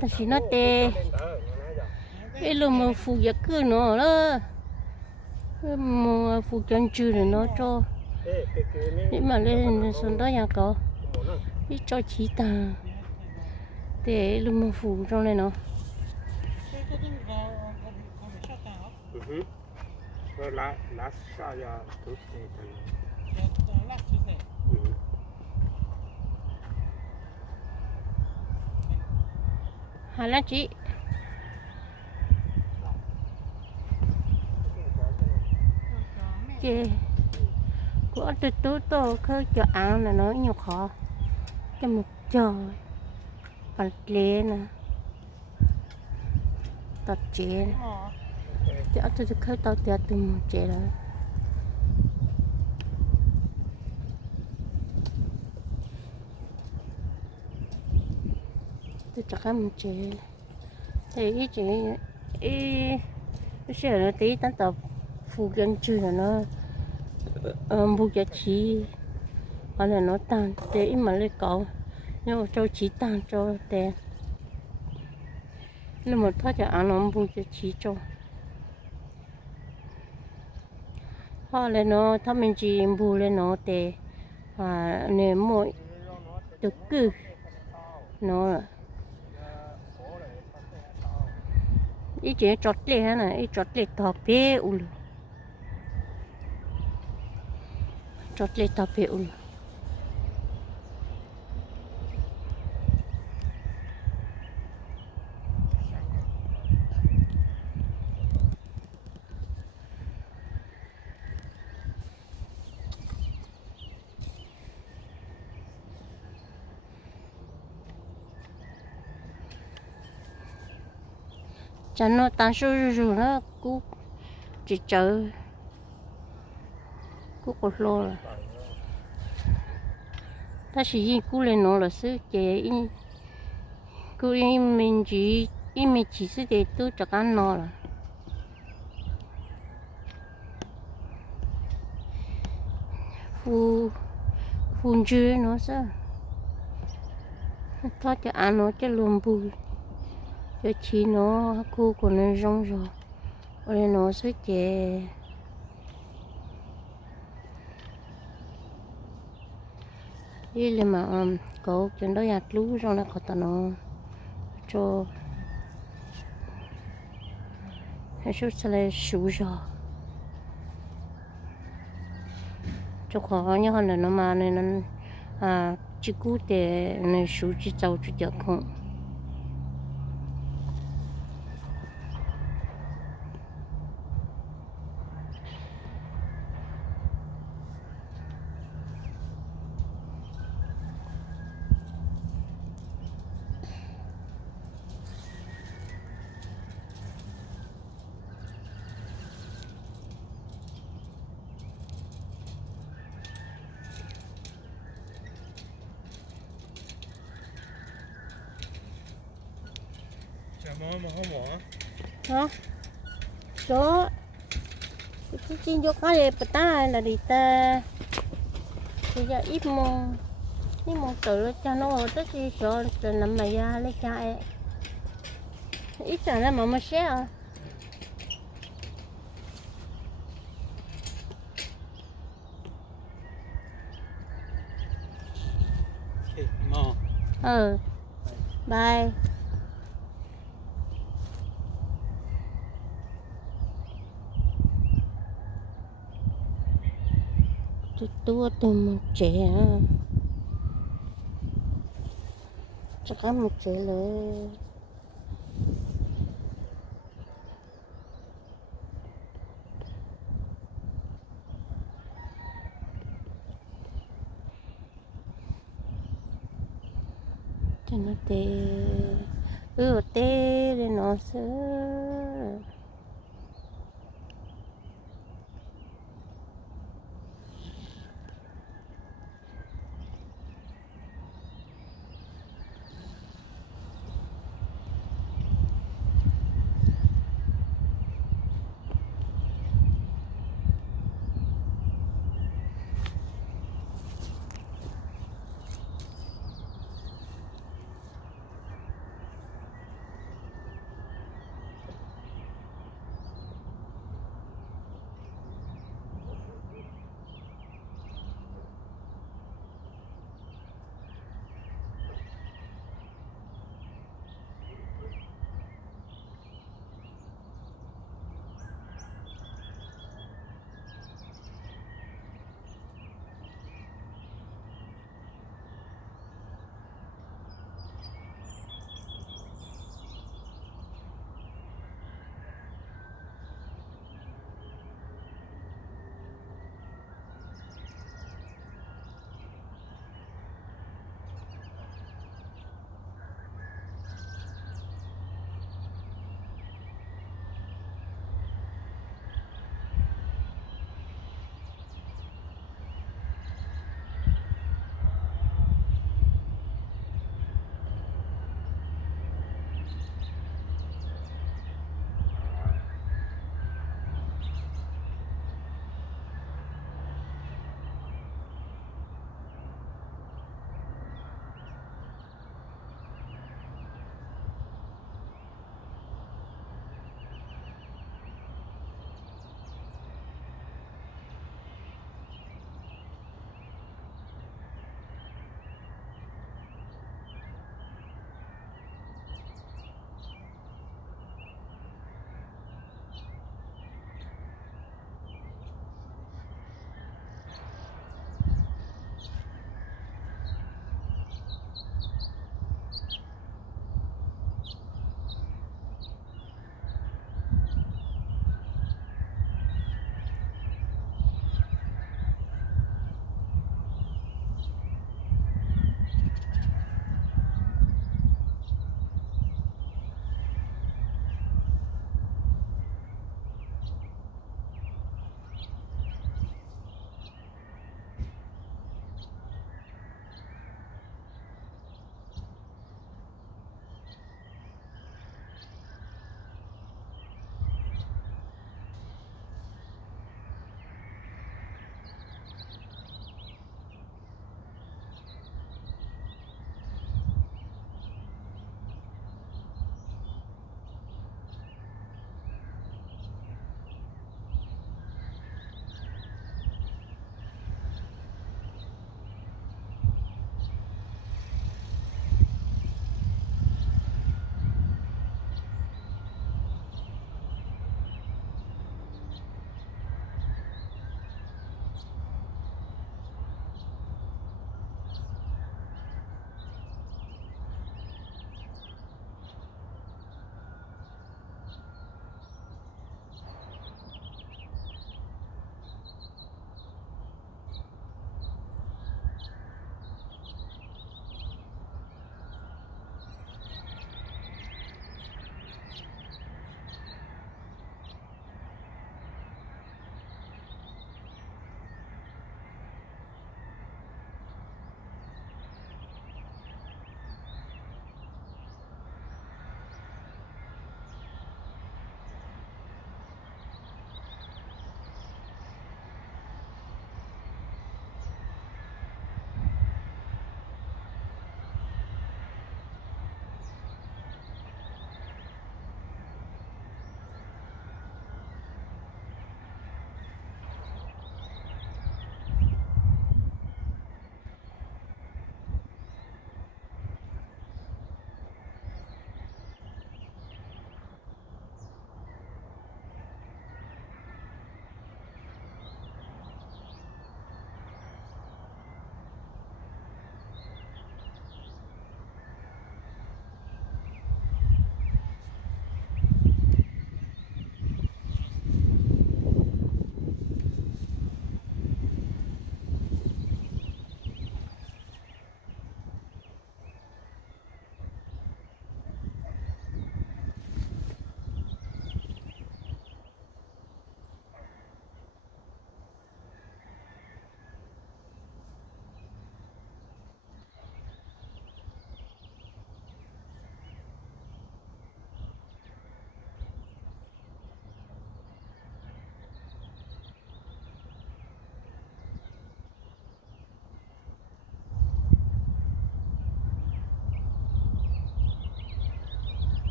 ta chỉ nó tê cái lùm mà phụ giặc cứ nó đó mà phụ chân chư rồi nó cho nhưng mà lên xuống đó nhà có ít cho chỉ ta để lùm mà phụ trong này nó lá xa ya tốt hà lan chị chị của tôi tôi khơi cho ăn là nó nhiều khó cho một trời bằng lê nè tao chế thì tôi khơi tao tiệt từ một chế rồi tôi chắc là một chế thì cái chế cái xe nó tí tao tập phụ kiện chữ là nó phụ kiện chỉ hoặc là nó tan để mà lấy cậu nhưng mà cho chỉ tan cho tiền nhưng mà thoát cho ăn nó phụ kiện chỉ cho họ lên nó thằng mình chỉ bù lên nó để nếu mỗi được cứ nó ý chỉ chót lệ hả nè ý chót lệ thọ bé ul chót lệ thọ bé ul cho nó tan số rồi nó cú chỉ chờ cú cột lô rồi ta chỉ in cú lên nó là sư chế in cú in mình chỉ sư để tôi cho ăn nó là phun dưa nó sao thoát cho ăn nó cho luôn bùi cho chỉ nó cú của nó rong rồi rồi nó sẽ chế đi lên mà cậu trên đó nhặt lú trong đó có tao nó cho hay chút sẽ là sủ rồi cho khó nhớ hơn là nó mà nên nó chỉ cú để nó sủ chỉ giàu chỉ được không hả đó cái chuyện vô cái này bữa ta là đi ta bây giờ ít mong tự cho nó tới khi cho nằm mày ra lấy chai ít chả là mà xe à bye tôi một trẻ chắc có một trẻเลยcho nó tê tê lên nó sớm